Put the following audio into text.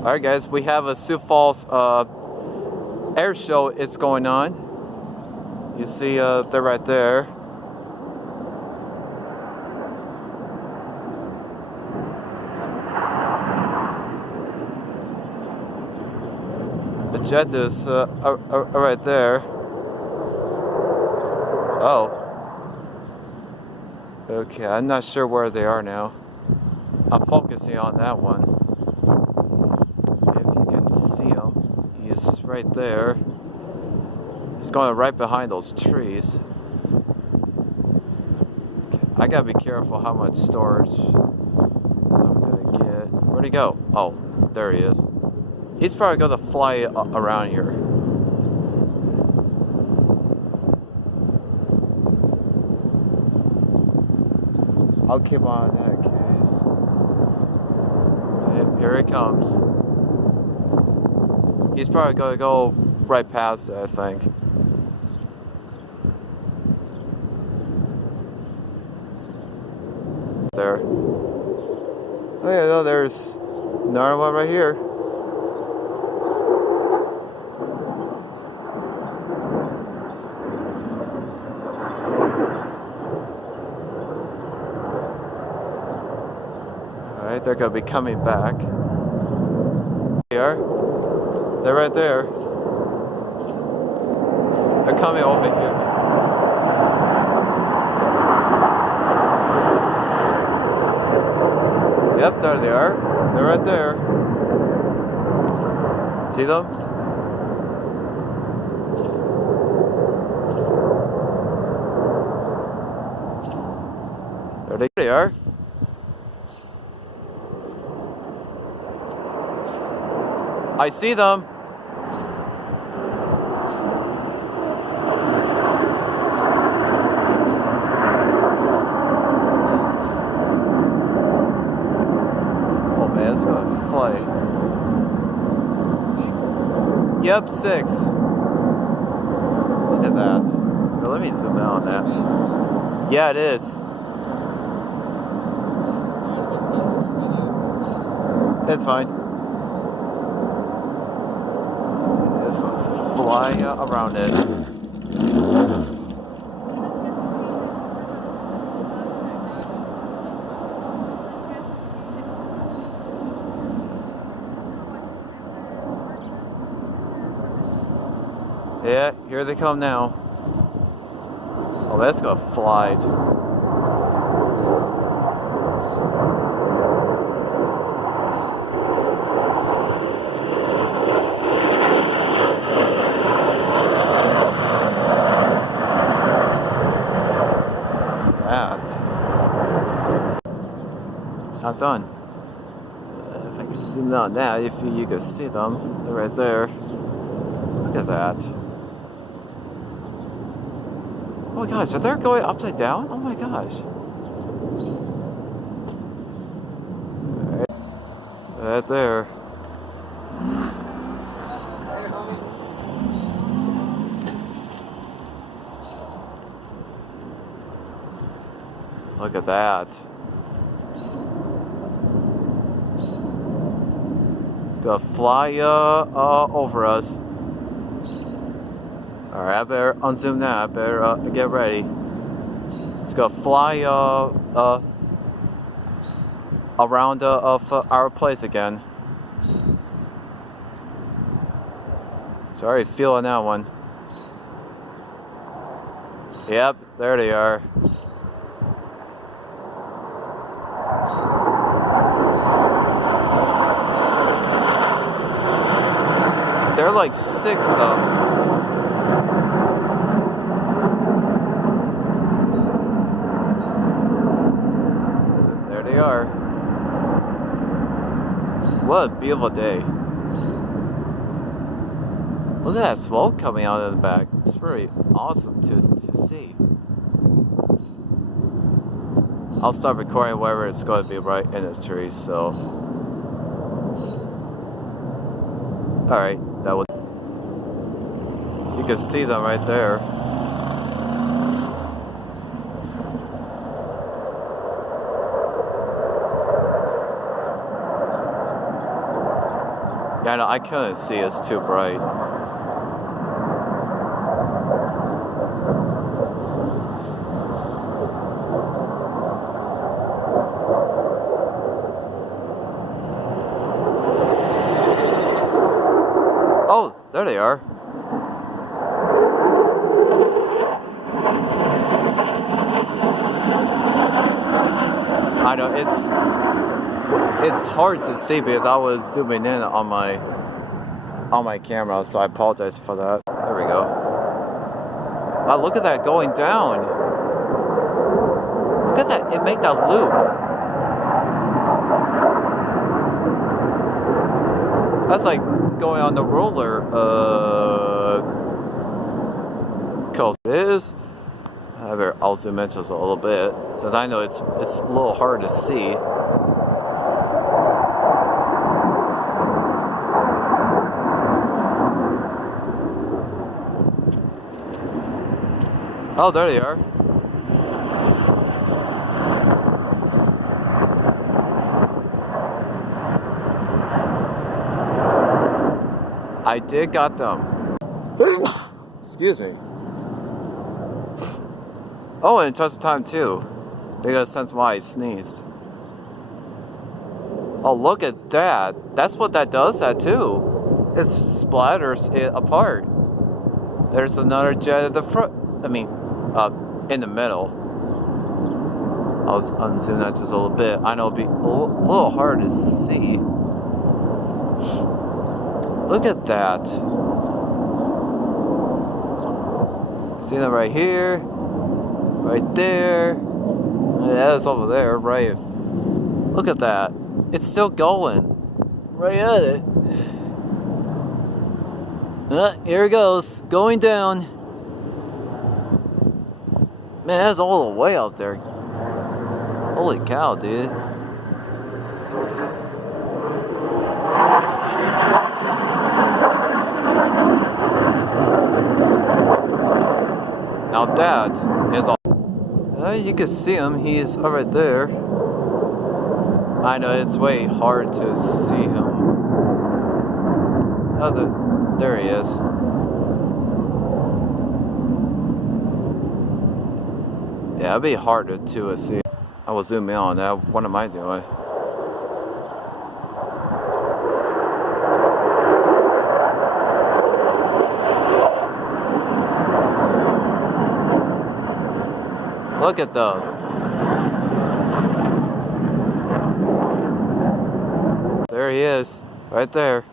Alright guys, we have a Sioux Falls air show. It's going on. You see they're right there. The jet is right there. Oh. Okay, I'm not sure where they are now. I'm focusing on that one. If you can see him, he's right there. He's going right behind those trees. Okay, I gotta be careful how much storage I'm gonna get. Where'd he go? Oh, there he is. He's probably gonna fly around here. I'll keep on that case. Here he comes. He's probably gonna go right past it, I think. There. Oh yeah, no, there's another one right here. Alright, they're gonna be coming back. They are. They're right there. They're coming over here. Yep, there they are. They're right there. See them? There they are. I see them. Oh man, it's gonna fly. 6? Yep, 6. Look at that. Well, let me zoom in on that. Yeah, it is. It's fine. It's gonna fly around it. Yeah, here they come now. Oh, that's gonna fly. Not done. If I can zoom in on that, if you can see them, they're right there. Look at that. Oh my gosh, are they going upside down? Oh my gosh. Right there. Look at that. It's gonna fly over us. Alright, I better unzoom that. I better get ready. It's gonna fly around of our place again. Sorry, feeling that one. Yep, there they are. There are like 6 of them. There they are. What a beautiful day. Look at that smoke coming out of the back. It's very awesome to see. I'll start recording wherever it's going to be right in the trees, so. Alright, that was. You can see them right there. Yeah, no, I couldn't see. It's too bright. Oh, there they are. I know it's hard to see because I was zooming in on my camera, so I apologize for that. There we go. Wow, look at that going down. Look at that, it made that loop. That's like going on the roller coaster. It is. I'll zoom in just a little bit, since I know it's a little hard to see. Oh, there they are. I did got them. Excuse me. Oh, and it took time too. They got a sense why I sneezed. Oh, look at that. That's what that does, that too. It splatters it apart. There's another jet at the front. I mean, in the middle. I'll unzoom that just a little bit. I know it'll be a little hard to see. Look at that. See that right here? Right there. Yeah, it's over there, right? Look at that. It's still going. Right at it. Here it goes. Going down. Man, that's all the way up there. Holy cow, dude. Now that is all. You can see him. He is right there. I know it's way hard to see him. Oh, there he is. Yeah, it'd be harder to see. I will zoom in on that. What am I doing? Look at those. There he is, right there.